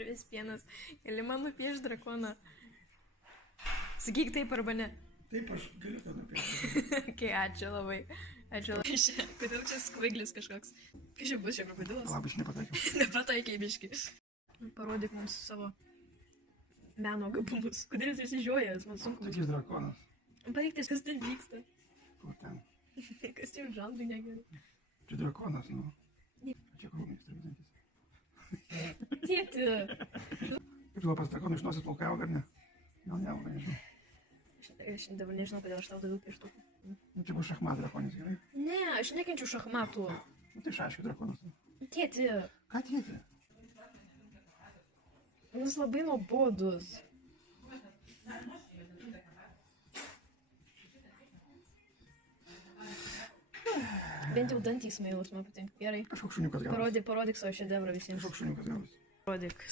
Karvės pienas. Gali man nupiešti drakoną. Sakyk taip arba ne. Taip, aš galiu tą nupiešti. Okay, ačiū labai. Ačiū labai. Kodėl čia skvaiglis kažkoks? Kas čia bus čia krokodilas? Labai, aš nepataikiau. Nepataikiai biški. Parodyk mums savo meno gabumus. Kodėl jis visi žiojęs, man sunku. Tik jis drakonas. Pareiktis, kas ten vyksta. Kur ten? Kas čia žanrai negerai. Čia drakonas, nu. Čia krūmės, tai vidantis. Tėti. Kaip tu pas drakoną iš nosies plaukai auga, ar ne? Gal neauga, nežinau. Aš dabar nežinau, kodėl aš tau daviau pieštukų. Nu, čia bus šachmat drakonis, gerai? Ne, aš nekenčiu šachmatų. Nu, tai šaškių drakonas. Tėti. Ką tėti? Jis labai nuobodus. Bent jau dantys mailus man patinka. Gerai. Kažkoks šuniukas gavosi. Parodyk savo šedevrą visiems. Kažkoks šuniukas gavosi. Parodyk.